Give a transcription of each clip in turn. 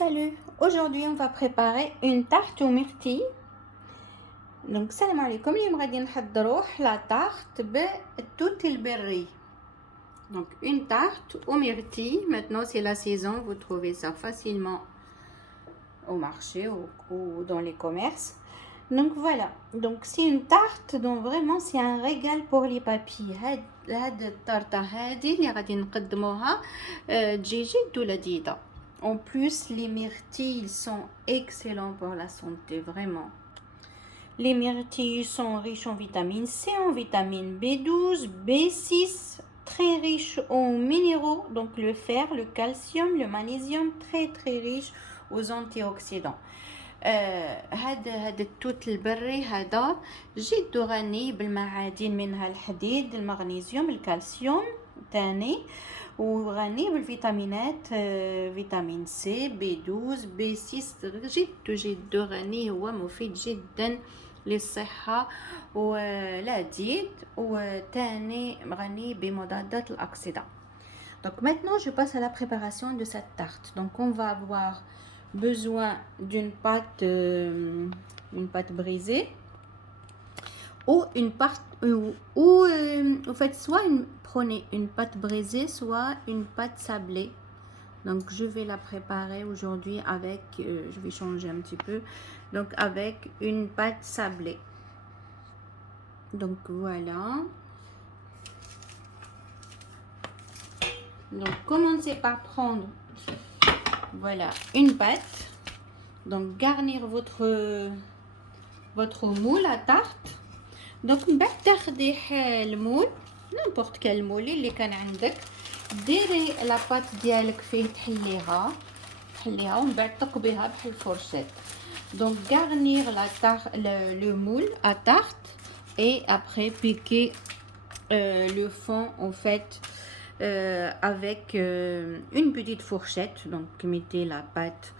Salut, aujourd'hui on va préparer une tarte aux myrtilles. Donc salam alaikum, اليوم غادي نحضروا la tarte بالتوت البري. Donc une tarte aux myrtilles. Maintenant c'est la saison, vous trouvez ça facilement au marché ou dans les commerces. Donc voilà, donc c'est une tarte dont vraiment c'est un régal pour les papilles. هاد التارته هادي اللي غادي نقدموها تجي جد لذيذة. En plus, les myrtilles sont excellents pour la santé, vraiment. Les myrtilles sont riches en vitamine C, en vitamine B12, B6, très riches en minéraux, donc le fer, le calcium, le magnésium, très très riches aux antioxydants. هذا التوت البري هذا جد غني بالمعادن منها الحديد المغنيسيوم الكالسيوم تاني وغني بالفيتامينات فيتامين سي بي 12 بي 6 جد غني هو مفيد جدا للصحة ولذيذ وتاني غني بمضادات الأكسدة. Donc maintenant je passe à la préparation de cette tarte. Donc on va avoir besoin d'une pâte brisée ou une pâte en fait prenez une pâte brisée soit une pâte sablée. Donc je vais la préparer aujourd'hui avec je vais changer un petit peu, donc avec une pâte sablée. Donc voilà. Donc commencez par prendre voilà une pâte, donc garnir votre moule à tarte. donc من بعد تاخدي المول n'importe quel moule اللي كان عندك ديري لا بات ديالك فيه تحليها ومن بعد تقبيها بحال الفرشات. donc garnir le moule à tarte et après piquer le fond en fait avec une petite fourchette. Donc mettez la pâte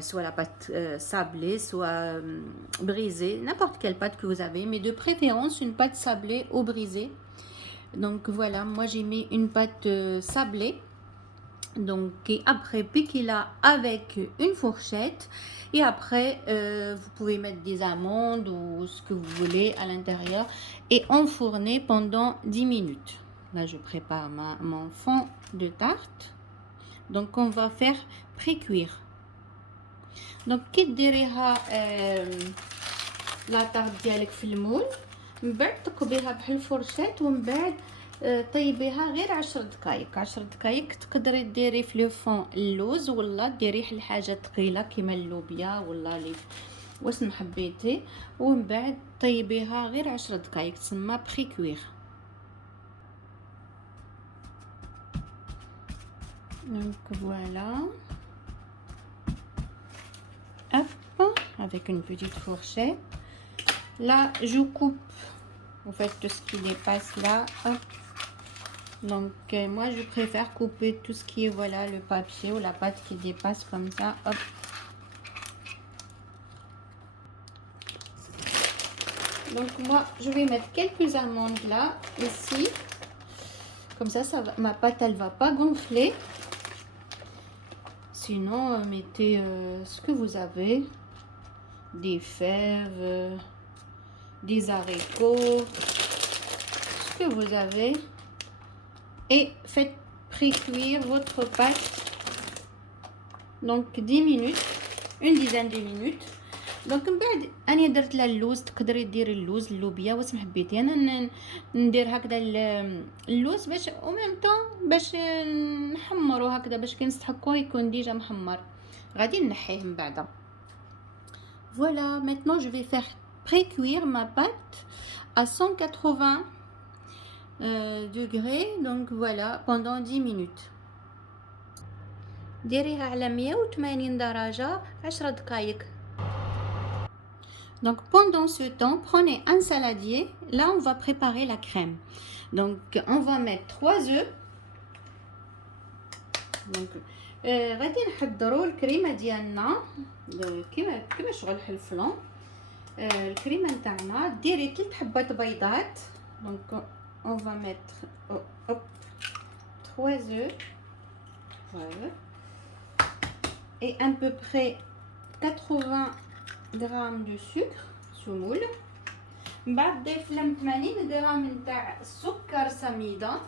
soit la pâte sablée soit brisée, n'importe quelle pâte que vous avez, mais de préférence une pâte sablée ou brisée. Donc voilà, moi j'ai mis une pâte sablée, donc et après piquez-la avec une fourchette et après vous pouvez mettre des amandes ou ce que vous voulez à l'intérieur et enfourner pendant 10 minutes. Là je prépare mon fond de tarte. Donc on va faire pré-cuire. donc كي ديريها لا طارت ديالك في المول من بعد تقبيها بحال الفرشات ومن بعد طيبيها غير 10 دقائق. تقدري ديري في لو فون اللوز ولا ديري حل حاجه ثقيله كيما اللوبيا ولا لي واش حبيتي ومن بعد طيبيها غير 10 دقائق تسمى بري كوير. donc voilà, hop, avec une petite fourchette. Là je coupe en fait tout ce qui dépasse là, hop. donc moi je préfère couper tout ce qui est voilà le papier ou la pâte qui dépasse comme ça, hop. donc moi je vais mettre quelques amandes là ici, comme ça va, ma pâte elle va pas gonfler. Sinon mettez ce que vous avez, des fèves, des haricots, ce que vous avez, et faites pré-cuire votre pâte donc 10 minutes, une dizaine de minutes. donc من بعد انا درت لها اللوز، تقدري ديري اللوز اللوبيا واش حبيتي. انا ندير هكذا اللوز باش او ميم طون باش نحمرو هكذا باش كي نستحكوه يكون ديجا محمر، غادي نحيه من بعد. voilà, maintenant je vais faire pré-cuire ma pâte à 180 degrés. donc voilà pendant 10 minutes. ديريها على 180 درجة 10 دقائق. donc pendant ce temps prenez un saladier. Là on va préparer la crème. donc on va mettre 3 œufs. donc غادي نحضروا الكريمه ديالنا كيما شغل الفلان. الكريمه نتاعنا ديري 3 حبات بيضات. donc on va mettre 3 œufs. voilà et à peu près 80 grammes de sucre سمول. من بعد ضيف لهم 80 غرام نتاع سكر سميدة.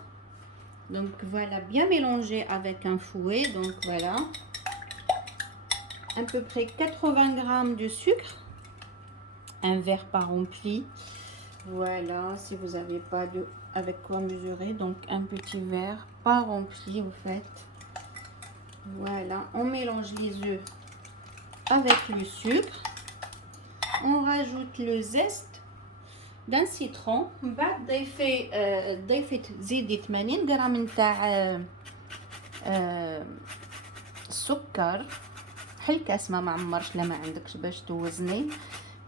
Donc voilà, bien mélanger avec un fouet. Donc voilà, à peu près 80 grammes de sucre, un verre pas rempli. Voilà, si vous n'avez pas de avec quoi mesurer, donc un petit verre pas rempli au fait. Voilà, on mélange les œufs avec le sucre. On rajoute le zeste d'un citron. من بعد ضيفت زيدي 80 غرام نتاع السكر. حل كاس ما معمرش لا ما عندكش باش توزني،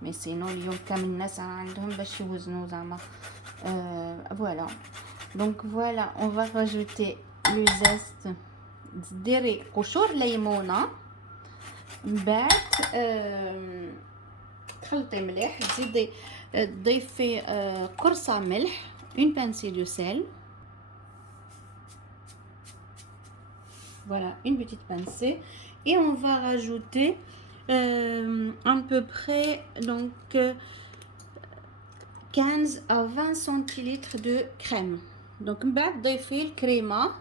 مي سينو اليوم كامل الناس عندهم باش يوزنوا زعما. فوالا دونك فوالا اون فا راجوتي لو زيست. ديري قشور ليمونه، من بعد تخلطي مليح، تزيدي تضيفي قرصه ملح، une pincée de sel. Voilà, une petite pincée, et on va rajouter à peu près donc 15 à 20 centilitres de crème. Donc من بعد ضيفي الكريمه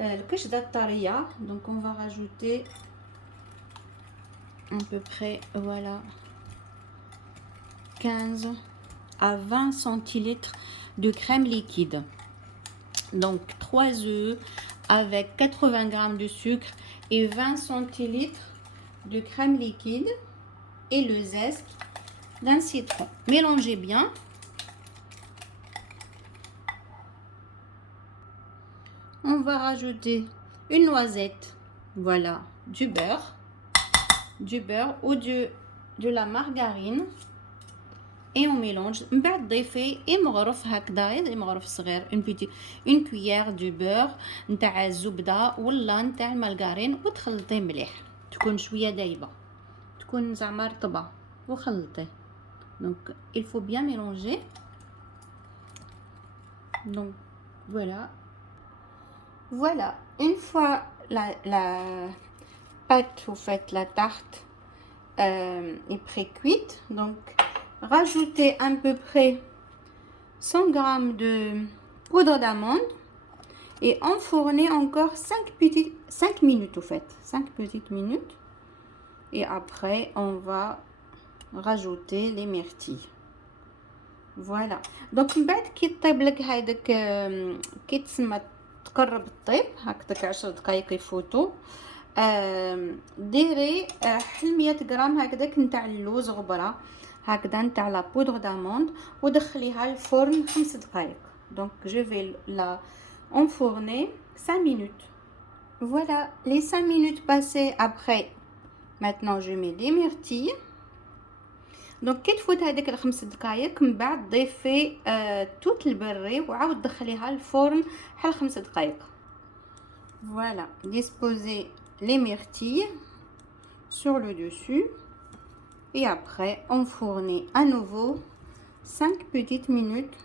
الكشده الطريه. Donc on va rajouter à peu près voilà 15 à 20 centilitres de crème liquide. Donc 3 œufs avec 80 grammes de sucre et 20 centilitres de crème liquide et le zeste d'un citron. Mélangez bien. On va rajouter une noisette, voilà, du beurre ou de la margarine, et on mélange. من بعد ضيفي مغرف هكذا، مغرف صغير، une cuillère de beurre نتاع الزبده ولا نتاع المارغرين، وتخلطي مليح، تكون شويه دايبه، تكون زعما رطبه، وخلطي. donc il faut bien mélanger. donc voilà, une fois la pâte, vous faites la tarte est pré-cuite, donc rajoutez à peu près 100 grammes de poudre d'amande et enfournez encore 5 minutes au fait, 5 petites minutes, et après on va rajouter les myrtilles. Voilà, donc من بعد كي طيب لك هذاك كي تسمى تقرب الطيب هكذاك 10 دقائق يفوتوا، ديري حل 100 غرام هكذاك نتاع اللوز غبره هكذا نتاع لا بودر داموند، ودخليها الفرن 5 دقائق. donc je vais la enfourner 5 minutes. Voilà, les 5 minutes passées après, maintenant je mets les myrtilles. donc كي تفوت هذيك الخمس دقائق من بعد ضيفي توت البري وعاود دخليها الفرن حل 5 دقائق. voilà, disposez les myrtilles sur le dessus et après enfournez à nouveau 5 petites minutes,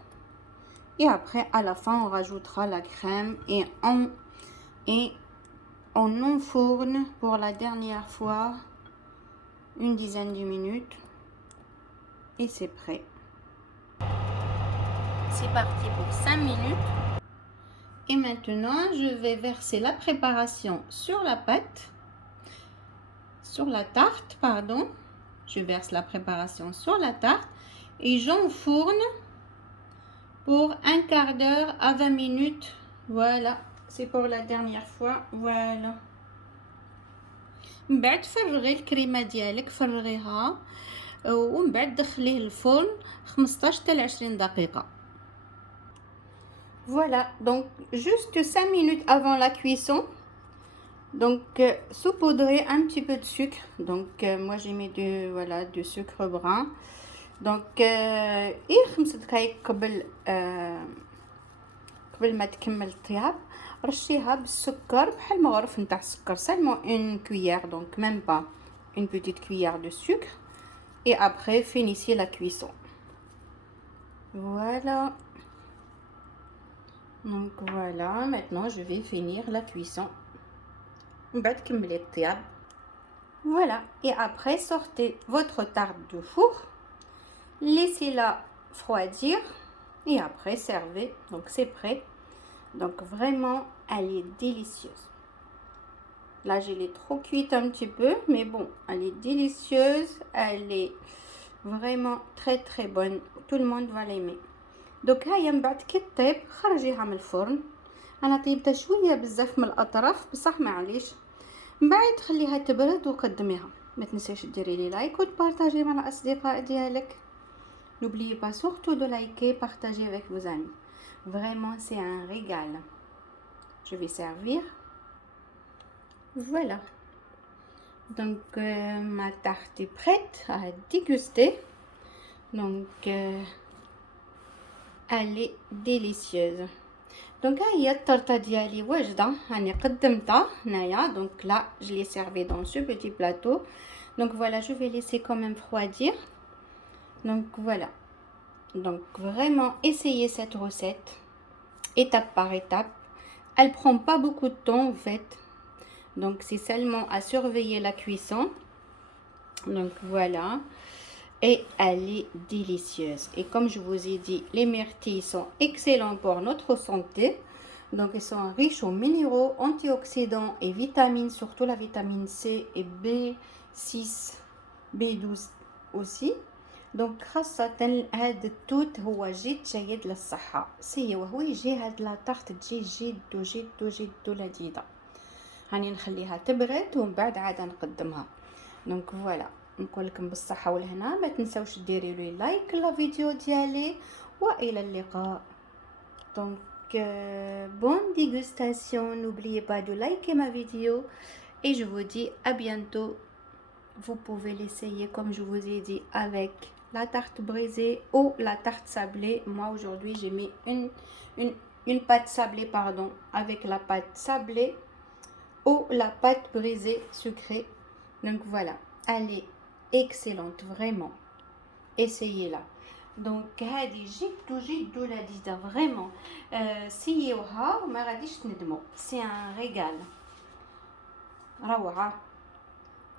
et après à la fin on rajoutera la crème et on enfourne pour la dernière fois une dizaine de minutes, et c'est prêt. C'est parti pour 5 minutes. Et maintenant je vais verser la préparation sur la pâte, sur la tarte, pardon. Je verse la préparation sur la tarte et j'enfourne pour un quart d'heure à 20 minutes. Voilà, c'est pour la dernière fois. voilà. من بعد فرغي الكريمه ديالك، فرغيها ومن بعد دخليه الفرن 15 حتى ل 20 دقيقه. Voilà, donc juste 5 minutes avant la cuisson, donc saupoudrez un petit peu de sucre. donc moi j'ai mis du sucre brun. donc et 5 دقائق قبل ما تكمل الطياب رشيها بالسكر بحال مغرف نتاع السكر، seulement une cuillère, donc même pas une petite cuillère de sucre, et après finissez la cuisson. Voilà. donc voilà, maintenant je vais finir la cuisson. من بعد كملي الطياب. Voilà, et après sortez votre tarte du four, laissez-la refroidir et après servez. Donc c'est prêt. Donc vraiment, elle est délicieuse. Là, je l'ai trop cuite un petit peu, mais bon, elle est délicieuse. Elle est vraiment très très bonne. Tout le monde va l'aimer. دوك هاهي من بعد كي طيب خرجيها من الفرن. انا طيبتها شويه بزاف من الاطراف بصح معليش. من بعد خليها تبرد وقدميها. ما تنسيش ديري لي لايك وتبارطاجي مع الاصدقاء ديالك. N'oubliez pas surtout de liker, partager avec vos amis. Vraiment, c'est un régal. Je vais servir. Voilà. Donc, ma tarte est prête à déguster. Donc, elle est délicieuse. Donc, هي التورته ديالي واجده راني قدمتها هنايا. Donc là, je l'ai servi dans ce petit plateau. Donc voilà, je vais laisser quand même refroidir. Donc voilà. Donc vraiment, essayez cette recette étape par étape. Elle prend pas beaucoup de temps en fait. Donc c'est seulement à surveiller la cuisson. Donc voilà. Et elle est délicieuse. Et comme je vous ai dit, les myrtilles sont excellents pour notre santé. Donc ils sont riches en minéraux, antioxydants et vitamines, surtout la vitamine C et B6, B12 aussi. دونك خاصة هاد التوت هو جيد للصحة. سي وهو يجي هاد لاطارت تجي جد لذيذة. هاني نخليها تبرد ومن بعد عاد نقدمها. دونك فوالا نقول لكم بالصحة والهنا. ما تنساوش ديروا لي لايك لا فيديو ديالي والى اللقاء. دونك bonne dégustation. N'oubliez pas de liker ma vidéo et je vous dis à bientôt. Vous pouvez l'essayer comme je vous ai dit avec la tarte brisée ou la tarte sablée. Moi aujourd'hui j'ai mis une pâte sablée pardon, avec la pâte sablée ou la pâte brisée sucrée. Donc voilà, elle est excellente vraiment. Essayez-la. Donc هذه جد لذيذة vraiment. سيوها وما غاديش تندموا. C'est un régal. روعة.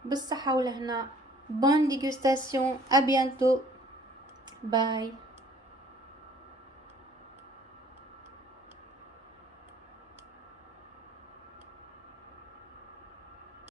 بالصحة والهنا. Bonne dégustation. À bientôt. Bye.